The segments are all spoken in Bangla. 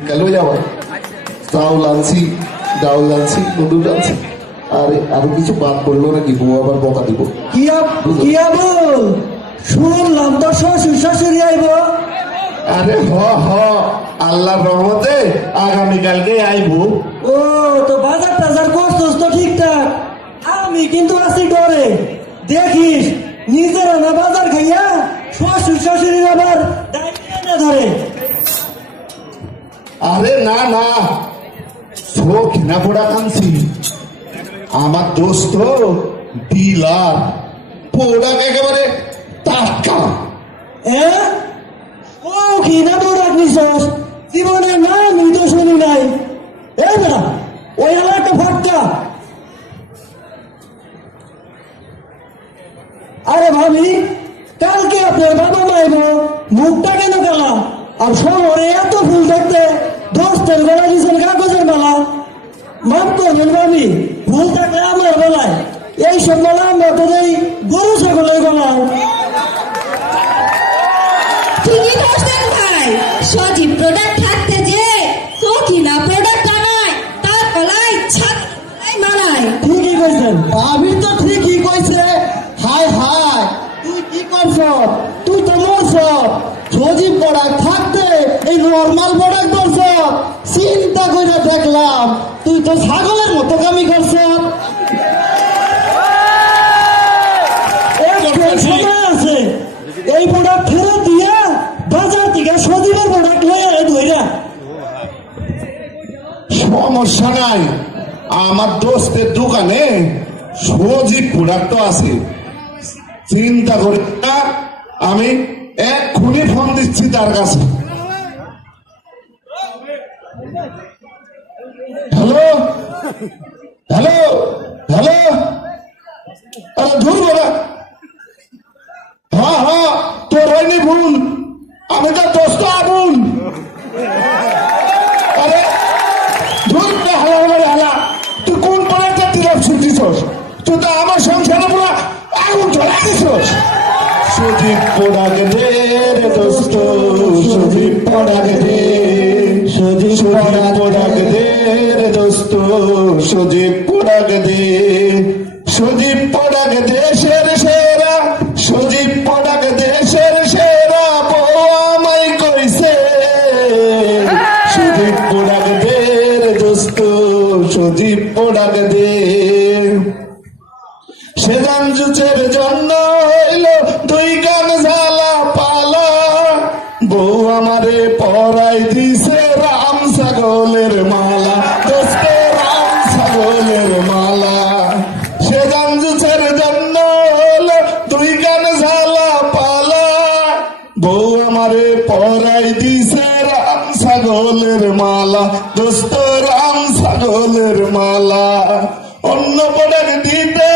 কালো যাওয়া চাউল আনছি ডাউল আনছি নুডুল আনছি আরে আরও কিছু বাদ পড়ল নাকি বউ আবার বকা দিব কি আব- শুনলাম তো শ্বশুর শাশুড়ি আইব আরে হ হ আল্লাহর রহমতে আগামীকালকে আইবো ও তো বাজার টাজার করছিস তো ঠিকঠাক আমি কিন্তু আছি ডরে দেখিস নিজের না বাজার খাইয়া শ্বশুর শাশুড়ির আবার ধরে আরে না না। শোক না পড়া কানছি আমার দোস্ত ডিলার। পোড়াক একেবারে টাটকা। এ? ও, কি না বড় নিছস? জীবনে না আমি তো শুনি নাই। এ না, ওই একটা ফটকা আরে ভাবি, কালকে আপনার বাবা মাইব মুখটা কেন গেলা আর শহরে এত ফুল দেখতে দশটার বেলা দিয়েছেন কাগজের বেলা মাফ করবেন ভাবি ভুল থাকলে আমার বেলায় এই সব বেলা আমরা তো দেই গরু ছাগলের বেলায় ঠিকই ধরছেন ভাই। সজীব প্রোডাক্ট থাকতে যে সখিনা প্রোডাক্ট আনায় তার গলায় ছাদ মানায় ঠিকই কইছেন। ভাবি তো ঠিকই কইছে। হাই হাই তুই কি করছ? তুই তো মরছ। সজীব পড়াক থাকতে এই নর্মাল পড়াক ধরছ চিন্তা করে দেখলাম, তুই তো ছাগলের মতো কামি করছ। আছে, এই প্রোডাক্ট ফেরত দিয়া বাজার থেকে সজীবের প্রোডাক্ট লয়ে ধইরা। সমস্যা নাই। আমার দোস্তের দোকানে সজীব প্রোডাক্ট আছে। চিন্তা করি না আমি এক্ষুনি ফোন দিচ্ছি তার কাছে। হ্যালো? হ্যালো? হ্যালো? ধুর বলা হ্যাঁ হ্যাঁ তোর হয়নি ভুল আমি তো দোস্ত আরে হালা তুই কোন তুই তো আগুন দিছস। সুদীপ পোড়াকে দে রে দোস্ত সুদীপ পোড়াকে দে সুদীপ পোড়াকে দে রে দোস্ত সুদীপ পোড়াকে দে সুদীপ পোড়াকে দেশের সেরা সুদীপ পোড়াকে দেশের সেরা বউ আমায় কইছে সুদীপ পোড়াক দে রে দোস্ত সুদীপ পোড়াক দে সেজান জুচের জন্য দুই কান ঝালা পালা। বউ আমারে পরাই দিছে রাম ছাগলের মালা। রাম মালা। দুই কান ঝালা আমারে মালা। দোস্ত, রাম মালা। অন্য পড়াক দিতে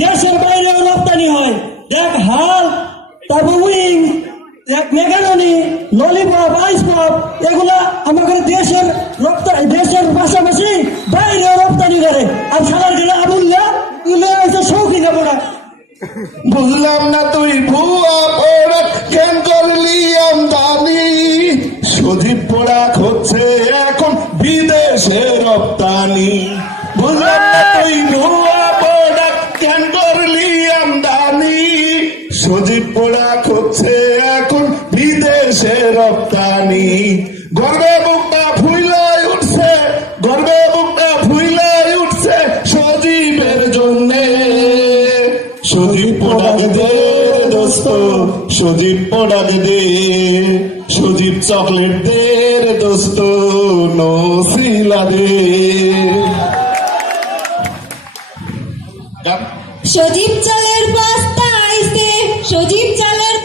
দেশের বাইরেও রপ্তানি হয়। দেখ হাল, তারপর উইং, দেখ মেঘালনি ললিপপ, আইসপপ, এগুলা আমাদের দেশের রপ্তানি দেশের পাশাপাশি বাইরেও রপ্তানি করে। আর সালার গেলে আবুল্লা তুলে লয়ে এসে শৌখিনের প্রোডাক্ট বুঝলাম না সজীব পোড়া হচ্ছে এখন বিদেশে রপ্তানি। গর্বে বুকটা ফুইলাই উঠছে, গর্বে বুকটা ফুইলাই উঠছে সজীবের জন্যে। সজীব পোড়াক দে রে দোস্ত, সজীব পোড়াক দে সজীব চকলেট দে দোস্ত, নসিলা দে। সজীব চালের আইছে সজীব চালের